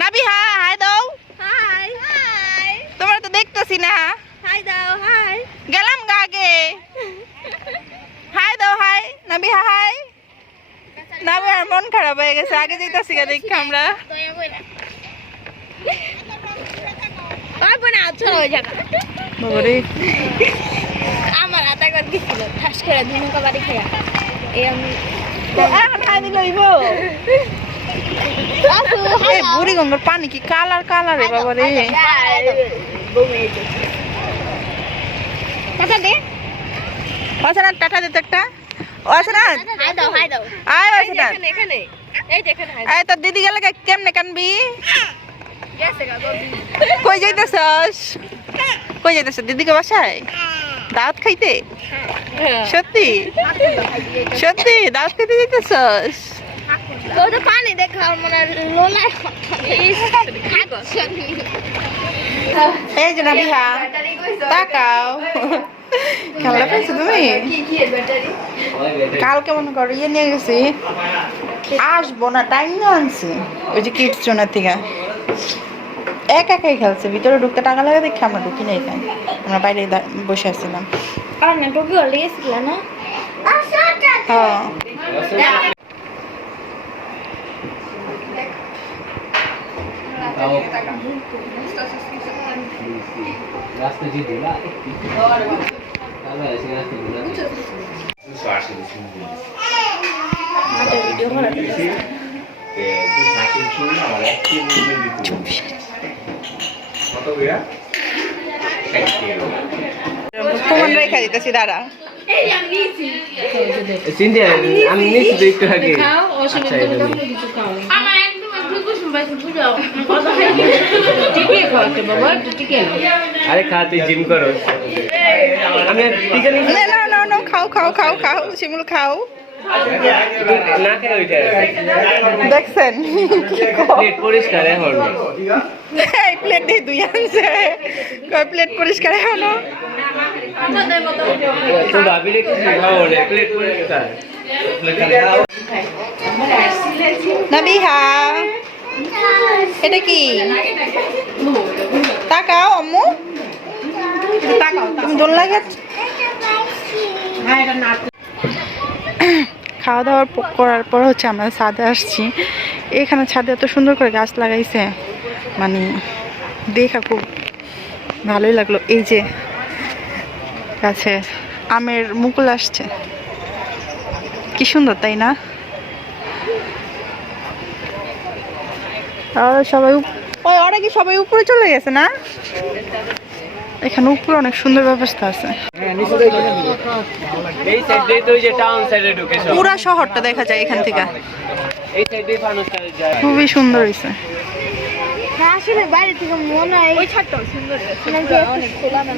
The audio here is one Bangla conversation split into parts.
নাবি হাই দাও। হাই হাই, তোমরা তো দেখতেছি না। হাই দাও। হাই গেলাম গা আগে। হাই দাও হাই। নাবি হাই। নাবি আর মন খারাপ হয়ে গেছে, আগে যাইতাছি গা দেখি আমরা। পারবো না, চলো ওই জায়গা। বাবারে আমার আধা ঘর গেছিল ঠাস করে দুনুকা বাড়ি খেয়া। এই আমি এখন হাই দিল হইব। এই বুড়ি গঙ্গার পানি কি কালার কালার রে বাবারে। টাটা দে। অসনাথ টাটা দিতে একটা। অসনাথ হাই দাও, হাই দাও। আয় এই অসনাথ। দেখেন এখানে, এই দেখেন হাই আয় তোর দিদি গেলে কেমনে কানবি? গেছে গা গবি। কই যাইতেছস? কই যাইতেছ? দিদিকে বাসায় দাওয়াত খাইতে? সত্যি সত্যি দাওয়াত খাইতে যাইতেছস? তো তো পানি দেখা মানে লোলায় এই যে নাবিহা তাকাও। খেলা পাইছো তুমি? কালকে মনে করো ইয়ে নিয়ে গেছি, আসবো না টাইম না আনছি ওই যে কিডস জোনের থেকে। একা একাই খেলছে, ভিতরে ঢুকতে টাকা লাগে দেখে আমরা ঢুকি নাই এখানে, আমরা বাইরে বসে আসছিলাম। আর না টুকি হলে গেছিল না। হ্যাঁ रास्ते जी दिला चलो ऐसे रास्ते दिला स्वास्थ्य दिला ভিডিও করা तो साथी सुन ना वाला तीन मिनट दिखो কত গয়া প্রমাণ রেখা দিতেছি দাঁড়া। এই আমি নিছি সিন্ডিয়া আমি নিছি তো একটু আগে খাও অসুবিধা নেই কিছু খাও। আমার একদম কুসুম বাইছে বুঝাও কত খাই টিকে খাওয়াতে বাবা টিকে আরে খা তুই জিম করো আমি টিকে নিছি না না না না খাও খাও খাও খাও শিমুল খাও। না খেয়ে ওইটা দেখছেন প্লেট পরিষ্কার এখন এই প্লেট দিয়ে দুই আনছে, কয় প্লেট পরিষ্কার এখনো। তো ভাবিলে কি খাও না প্লেট পরিষ্কার নাবিহা এটা কি? তাকাও আম্মু, তুমি দোল লাগে। খাওয়া দাওয়ার করার পর হচ্ছে আমরা ছাদে আসছি। এখানে ছাদে এত সুন্দর করে গাছ লাগাইছে, মানে দেখা খুব ভালোই লাগলো। এই যে গাছে আমের মুকুল আসছে, কি সুন্দর তাই না? আর সবাই ওরা কি সবাই উপরে চলে গেছে না? এখানে উপরে অনেক সুন্দর ব্যবস্থা আছে, এই সাইডে তো ওই যে টাউন সাইডে ঢুকে সব পুরা শহরটা দেখা যায় এখান থেকে। এই সাইডে ফানুসটা যায় খুবই সুন্দর হয়েছে। আসলে বাইরে থেকে মনে হয় ওই ছাদটাও সুন্দর অনেক খোলা না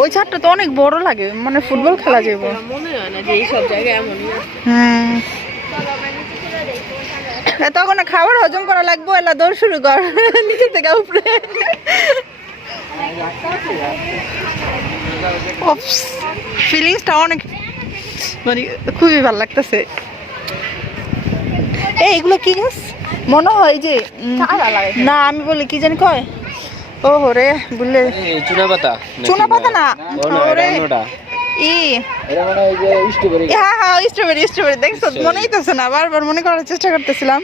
ওই ছাদটা তো অনেক বড় লাগে, মানে ফুটবল খেলা যাবে। মনে হয় না যে এই সব জায়গায় এমনই তখন খাবার হজম করা লাগবো, এলা দৌড় শুরু কর নিচে থেকে উপরে। ফিলিংসটা অনেক মানে খুবই ভালো লাগতেছে। এইগুলো কি গাছ মনে হয় যে না, আমি বলি কি জানি কয়, ও হরে বললে চুনা পাতা চুনা পাতা না ওরে ই এটা মানে ওই যে স্ট্রবেরি হ্যাঁ হ্যাঁ স্ট্রবেরি স্ট্রবেরি দেখছো, মনেই তো না, বারবার মনে করার চেষ্টা করতেছিলাম।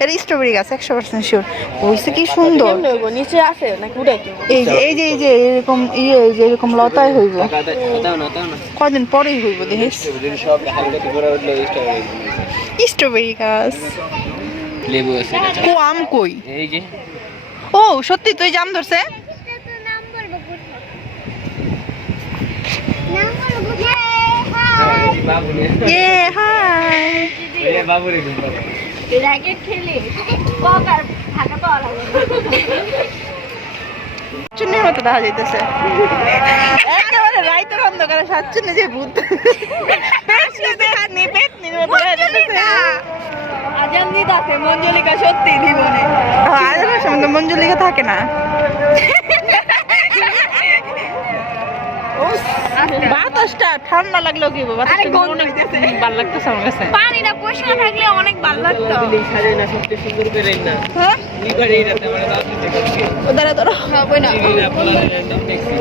এটা স্ট্রবেরি গাছ 100% শিওর। ওইসে কি সুন্দর, নিচে আছে নাকি উড়ে এই যে এই যে এই যে এরকম ইয়ে এই যে এরকম লতায় হইব, দাও না কদিন পরেই হইব দেখিস। সব হালকা করে উঠলো স্ট্রবেরি স্ট্রবেরি গাছ। লেবু আছে কো আম কই? এই যে ও সত্যি তুই জাম ধরছে? বাবুরে এ হাই এই বাবুরে দিন র‍্যাকেট খেলি ককার ঢাকা পাওয়া লাগে চুন্নির মতো দেখা যাইতেছে একেবারে রাইতের অন্ধকারে সাতচুন্নি যে ভূত আজান দিতে আছে মঞ্জুলিকা সত্যি জীবনে আজানের সময় তো মঞ্জুলিকা থাকে না। বাতাসটা ঠান্ডা লাগলেও কি বাতাসটা আরে গন্ধ অনেক হইতেছে। ভালো লাগতেছে আমার কাছে। পানিটা পরিষ্কার থাকলে অনেক ভালো লাগতো। সাজে না সবচেয়ে সুন্দর করে না হ্যাঁ লিভার এই রাতে আমরা রাত থেকে ও দাঁড়া ধরো হবে না। না বলা র্যান্ডম দেখছি